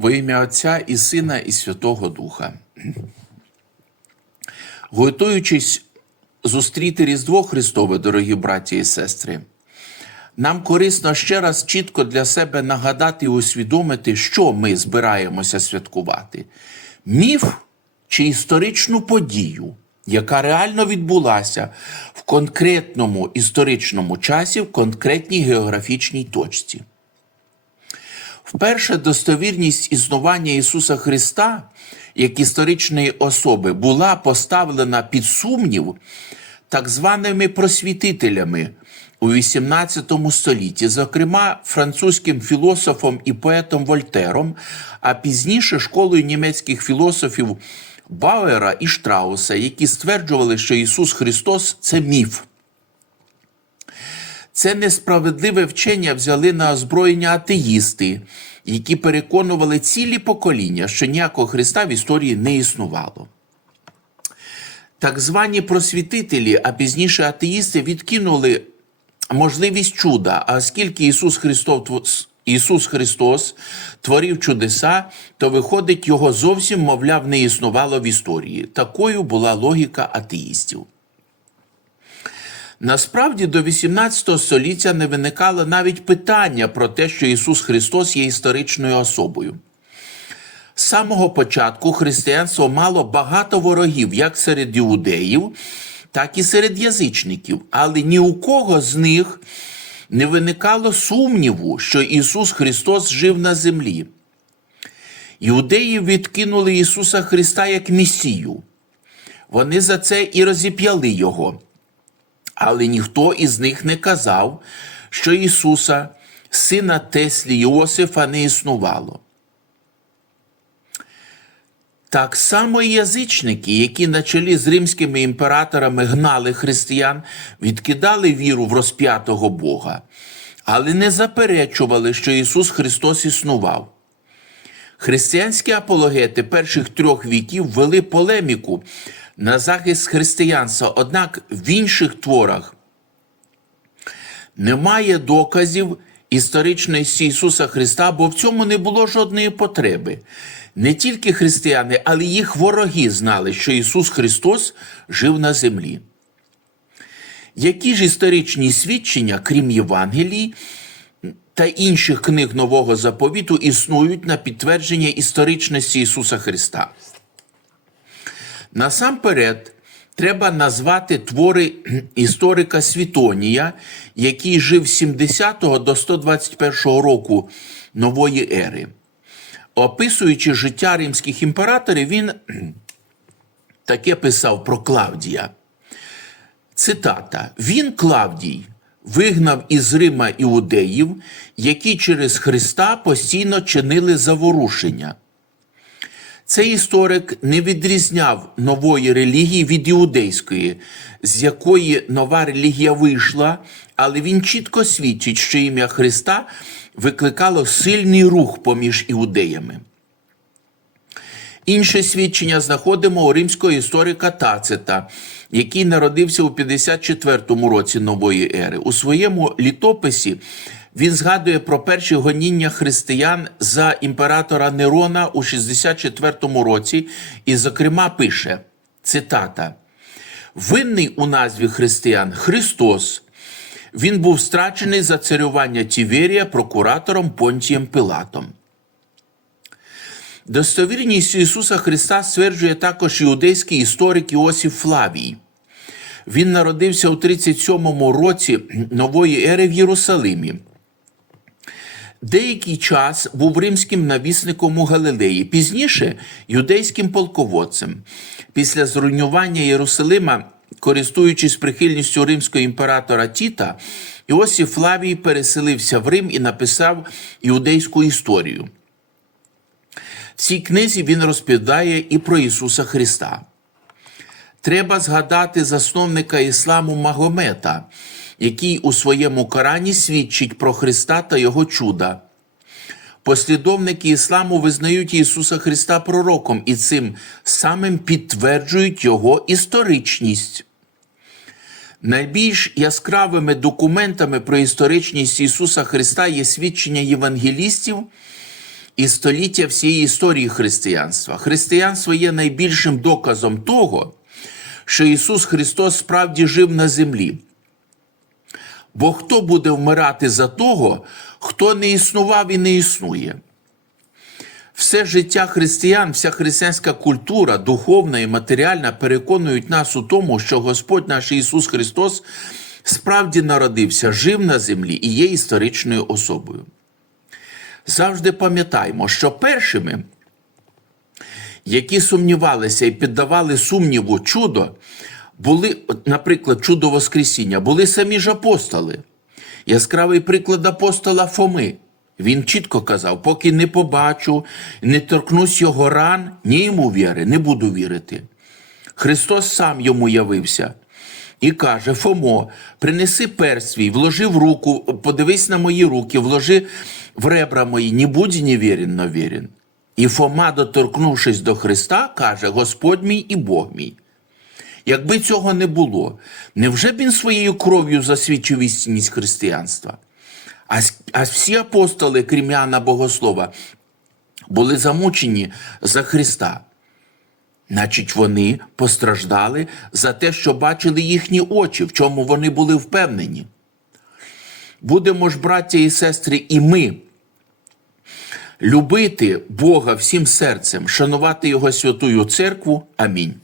Во ім'я Отця і Сина, і Святого Духа. Готуючись зустріти Різдво Христове, дорогі браті і сестри, нам корисно ще раз чітко для себе нагадати і усвідомити, що ми збираємося святкувати: міф чи історичну подію, яка реально відбулася в конкретному історичному часі, в конкретній географічній точці. Вперше достовірність існування Ісуса Христа як історичної особи була поставлена під сумнів так званими просвітителями у XVIII столітті, зокрема французьким філософом і поетом Вольтером, а пізніше школою німецьких філософів Бауера і Штрауса, які стверджували, що Ісус Христос це міф. Це несправедливе вчення взяли на озброєння атеїсти, які переконували цілі покоління, що ніякого Христа в історії не існувало. Так звані просвітителі, а пізніше атеїсти відкинули можливість чуда, а оскільки Ісус Христос, Ісус Христос творив чудеса, то виходить, його зовсім, мовляв, не існувало в історії. Такою була логіка атеїстів. Насправді до 18 століття не виникало навіть питання про те, що Ісус Христос є історичною особою. З самого початку християнство мало багато ворогів як серед іудеїв, так і серед язичників, але ні у кого з них не виникало сумніву, що Ісус Христос жив на землі. Іудеї відкинули Ісуса Христа як Месію. Вони за це і розіп'яли Його. Але ніхто із них не казав, що Ісуса, сина Теслі Іосифа, не існувало. Так само і язичники, які на чолі з римськими імператорами гнали християн, відкидали віру в розп'ятого Бога, але не заперечували, що Ісус Христос існував. Християнські апологети перших трьох віків вели полеміку на захист християнства, однак в інших творах немає доказів історичності Ісуса Христа, бо в цьому не було жодної потреби. Не тільки християни, але й їх вороги знали, що Ісус Христос жив на землі. Які ж історичні свідчення, крім Євангелії та інших книг Нового заповіту, існують на підтвердження історичності Ісуса Христа? Насамперед, треба назвати твори історика Світонія, який жив з 70 до 121 року нової ери. Описуючи життя римських імператорів, він таке писав про Клавдія. Цитата: Він, Клавдій, вигнав із Рима іудеїв, які через Христа постійно чинили заворушення. Цей історик не відрізняв нової релігії від іудейської, з якої нова релігія вийшла, але він чітко свідчить, що ім'я Христа викликало сильний рух поміж іудеями. Інше свідчення знаходимо у римського історика Тацита, який народився у 54 році нової ери. У своєму літописі він згадує про перші гоніння християн за імператора Нерона у 64 році, і, зокрема, пише цитата: Винний у назві християн Христос. Він був страчений за царювання Тіверія прокуратором Понтієм Пилатом. Достовірність Ісуса Христа стверджує також іудейський історик Іосиф Флавій. Він народився у 37-му році нової ери в Єрусалимі. Деякий час був римським навісником у Галилеї, пізніше юдейським полководцем. Після зруйнування Єрусалима, користуючись прихильністю римського імператора Тіта, Іосиф Флавій переселився в Рим і написав іудейську історію. В цій книзі він розповідає і про Ісуса Христа. Треба згадати засновника ісламу Магомета, який у своєму Корані свідчить про Христа та Його чуда. Послідовники ісламу визнають Ісуса Христа пророком і цим самим підтверджують Його історичність. Найбільш яскравими документами про історичність Ісуса Христа є свідчення євангелістів і століття всієї історії християнства. Християнство є найбільшим доказом того, що Ісус Христос справді жив на землі. Бо хто буде вмирати за того, хто не існував і не існує? Все життя християн, вся християнська культура, духовна і матеріальна переконують нас у тому, що Господь наш Ісус Христос справді народився, жив на землі і є історичною особою. Завжди пам'ятаємо, що першими, які сумнівалися і піддавали сумніву чудо, були, наприклад, чудо Воскресіння, були самі ж апостоли. Яскравий приклад апостола Фоми. Він чітко казав: поки не побачу, не торкнусь його ран, ні йому віри, не буду вірити. Христос сам йому явився і каже: Фомо, принеси перст свій, вложи в руку, подивись на мої руки, вложи в ребра мої, не будь невірен, но вірен. І Фома, доторкнувшись до Христа, каже: Господь мій і Бог мій. Якби цього не було, невже б він своєю кров'ю засвідчив істинність християнства? А, а всі апостоли, крім Іоанна Богослова, були замучені за Христа. Значить, вони постраждали за те, що бачили їхні очі, в чому вони були впевнені. Будемо ж, браття і сестри, і ми любити Бога всім серцем, шанувати Його святую церкву. Амінь.